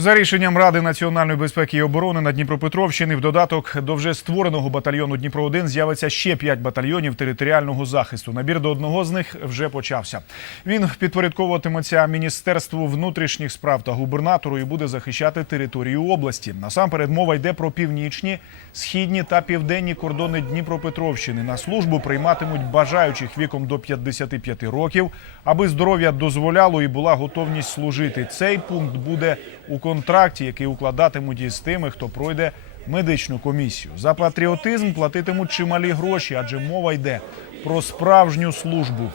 За рішенням Ради національної безпеки і оборони на Дніпропетровщині в додаток до вже створеного батальйону Дніпро 1 з'явиться ще п'ять батальйонів територіального захисту. Набір до одного з них вже почався. Він підпорядковуватиметься Міністерству внутрішніх справ та губернатору і буде захищати територію області. Насамперед мова йде про північні, східні та південні кордони Дніпропетровщини. На службу прийматимуть бажаючих віком до 55 років, аби здоров'я дозволяло і була готовність служити. Цей пункт буде у контракті, який укладатимуть із тими, хто пройде медичну комісію. За патріотизм платитимуть чималі гроші, адже мова йде про справжню службу.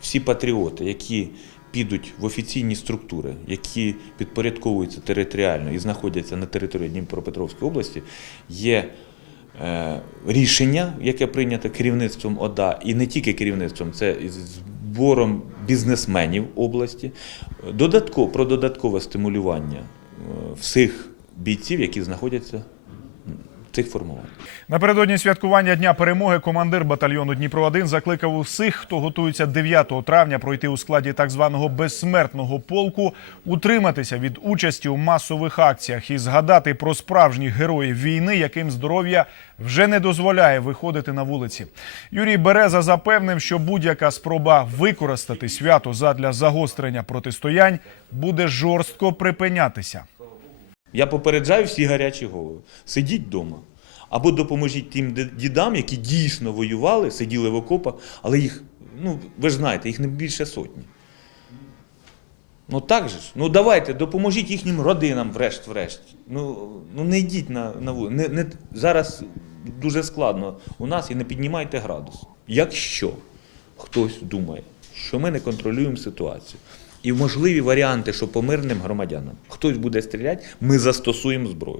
всі патріоти, які підуть в офіційні структури, які підпорядковуються територіально і знаходяться на території Дніпропетровської області, є е, рішення, яке прийнято керівництвом ОДА, і не тільки керівництвом, це і збором бізнесменів області, додатково, про додаткове стимулювання е, всіх бійців, які знаходяться цих формуваннях. Напередодні святкування Дня перемоги командир батальйону Дніпро 1 закликав усіх, хто готується 9 травня пройти у складі так званого безсмертного полку, утриматися від участі у масових акціях і згадати про справжніх героїв війни, яким здоров'я вже не дозволяє виходити на вулиці. Юрій Береза запевнив, що будь-яка спроба використати свято задля загострення протистоянь буде жорстко припинятися. Я попереджаю всі гарячі голови. Сидіть вдома. Або допоможіть тим дідам, які дійсно воювали, сиділи в окопах, але їх, ну ви ж знаєте, їх не більше сотні. Ну так же ж. Ну давайте, допоможіть їхнім родинам, врешт-врешт. Ну, ну не йдіть на, на вулицю. Не, не, зараз дуже складно у нас і не піднімайте градус. Якщо хтось думає, що ми не контролюємо ситуацію, і можливі варіанти, що по мирним громадянам хтось буде стріляти, ми застосуємо зброю.